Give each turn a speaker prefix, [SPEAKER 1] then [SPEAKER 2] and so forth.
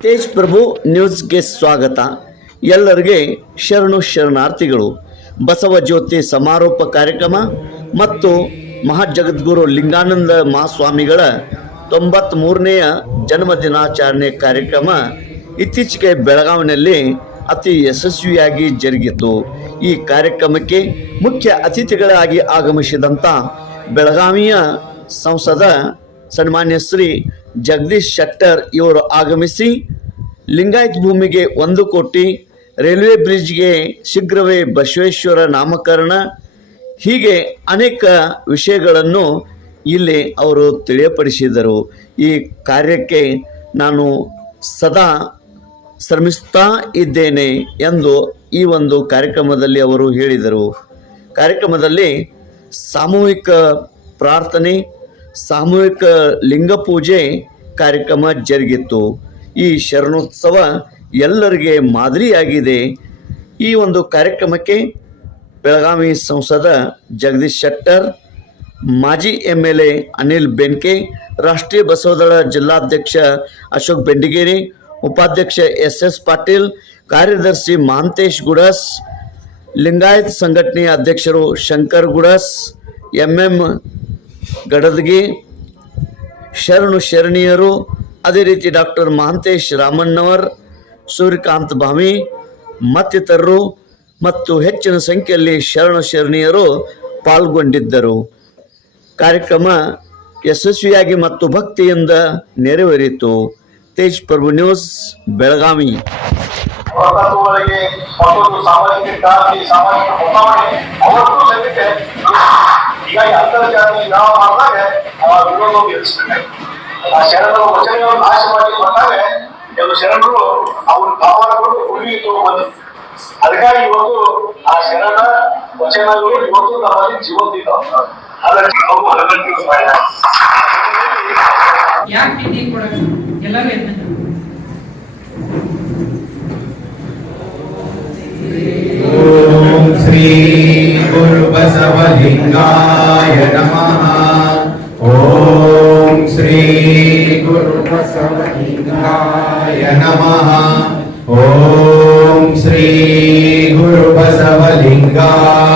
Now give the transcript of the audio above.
[SPEAKER 1] ತೇಜ್ ಪ್ರಭು ನ್ಯೂಸ್ಗೆ ಸ್ವಾಗತ. ಎಲ್ಲರಿಗೆ ಶರಣು ಶರಣಾರ್ಥಿಗಳು. ಬಸವ ಜ್ಯೋತಿ ಸಮಾರೋಪ ಕಾರ್ಯಕ್ರಮ ಮತ್ತು ಮಹಾಜಗದ್ಗುರು ಲಿಂಗಾನಂದ ಮಹಾಸ್ವಾಮಿಗಳ ತೊಂಬತ್ತ್ಮೂರನೆಯ ಜನ್ಮದಿನಾಚರಣೆ ಕಾರ್ಯಕ್ರಮ ಇತ್ತೀಚೆಗೆ ಬೆಳಗಾವಿನಲ್ಲಿ ಅತಿ ಯಶಸ್ವಿಯಾಗಿ ಜರುಗಿತು. ಈ ಕಾರ್ಯಕ್ರಮಕ್ಕೆ ಮುಖ್ಯ ಅತಿಥಿಗಳಾಗಿ ಆಗಮಿಸಿದಂಥ ಬೆಳಗಾವಿಯ ಸಂಸದ ಸನ್ಮಾನ್ಯ ಶ್ರೀ ಜಗದೀಶ್ ಶೆಟ್ಟರ್ ಇವರು ಆಗಮಿಸಿ ಲಿಂಗಾಯತ್ ಭೂಮಿಗೆ ಒಂದು ಕೋಟಿ, ರೈಲ್ವೆ ಬ್ರಿಡ್ಜ್ಗೆ ಶೀಘ್ರವೇ ಬಸವೇಶ್ವರ ನಾಮಕರಣ. ಹೀಗೆ ಅನೇಕ ವಿಷಯಗಳನ್ನು ಇಲ್ಲಿ ಅವರು ತಿಳಿಯಪಡಿಸಿದರು. ಈ ಕಾರ್ಯಕ್ಕೆ ನಾನು ಸದಾ ಶ್ರಮಿಸ್ತಾ ಇದ್ದೇನೆ ಎಂದು ಈ ಒಂದು ಕಾರ್ಯಕ್ರಮದಲ್ಲಿ ಅವರು ಹೇಳಿದರು. ಕಾರ್ಯಕ್ರಮದಲ್ಲಿ ಸಾಮೂಹಿಕ ಪ್ರಾರ್ಥನೆ ಸಾಮೂಹಿಕ ಲಿಂಗ ಪೂಜೆ ಕಾರ್ಯಕ್ರಮ ಜರುಗಿತ್ತು. ಈ ಶರಣೋತ್ಸವ ಎಲ್ಲರಿಗೆ ಮಾದರಿಯಾಗಿದೆ. ಈ ಒಂದು ಕಾರ್ಯಕ್ರಮಕ್ಕೆ ಬೆಳಗಾವಿ ಸಂಸದ ಜಗದೀಶ್ ಶೆಟ್ಟರ್, ಮಾಜಿ M L A Anil Benake Rashtriya Basavadal ಜಿಲ್ಲಾಧ್ಯಕ್ಷ ಅಶೋಕ್ ಬೆಂಡಿಗೇರಿ, ಉಪಾಧ್ಯಕ್ಷ ಎಸ್ ಎಸ್ ಪಾಟೀಲ್, ಕಾರ್ಯದರ್ಶಿ ಮಹಾಂತೇಶ್ ಗುಡಸ್, ಲಿಂಗಾಯತ್ ಸಂಘಟನೆಯ ಅಧ್ಯಕ್ಷರು ಶಂಕರ್ ಗುಡಸ್ ಎಂ ಎಂ ಗಡದ್ಗಿ ಶರಣು ಶರಣೀಯರು, ಅದೇ ರೀತಿ ಡಾಕ್ಟರ್ ಮಹಂತೇಶ್ ರಾಮಣ್ಣವರ್, ಸೂರ್ಯಕಾಂತ್ ಭಾಮಿ ಮತ್ತಿತರರು ಮತ್ತು ಹೆಚ್ಚಿನ ಸಂಖ್ಯೆಯಲ್ಲಿ ಶರಣು ಶರಣೀಯರು ಪಾಲ್ಗೊಂಡಿದ್ದರು. ಕಾರ್ಯಕ್ರಮ ಯಶಸ್ವಿಯಾಗಿ ಮತ್ತು ಭಕ್ತಿಯಿಂದ ನೆರವೇರಿತು. ತೇಜ್ ಪ್ರಭು ನ್ಯೂಸ್, ಬೆಳಗಾವಿ.
[SPEAKER 2] ಸಾಮಾಜಿಕ ಆ ವಿರೋಧ ಎದುರಿಸಬೇಕಾಗಿ ಆ ಶರಣರು ವಚನಗಳನ್ನು ನಾಶ ಮಾಡಿ ಬಂದಾಗ ಕೆಲವು ಶರಣರು ಅವ್ರನ್ನ ಕಾಪಾಡಿಕೊಂಡು ಉಳಿವಿ ಬಂದು ಅದಕ್ಕಾಗಿ ಇವತ್ತು ಆ ಶರಣ ವಚನಗಳು ಇವತ್ತು ನಮ್ಮಲ್ಲಿ ಜೀವಂತಿದ್ದಾವೆ ಅದಕ್ಕೆ ಅವು ಅಲಂಕರಿಸಿ ಮಾಡಿದ್ದಾರೆ.
[SPEAKER 3] ಯಾಕೆ ಪ್ರೀತಿ ಕೊಡಕ್ಕೆ ಎಲ್ಲರೂ ಎದ್ದು
[SPEAKER 4] ॐ श्री गुरुबसवलिङ्गाय नमः ఓం శ్రీ గురుపసవలింగాయ నమ. ఓం శ్రీ గురుపసవలింగాయ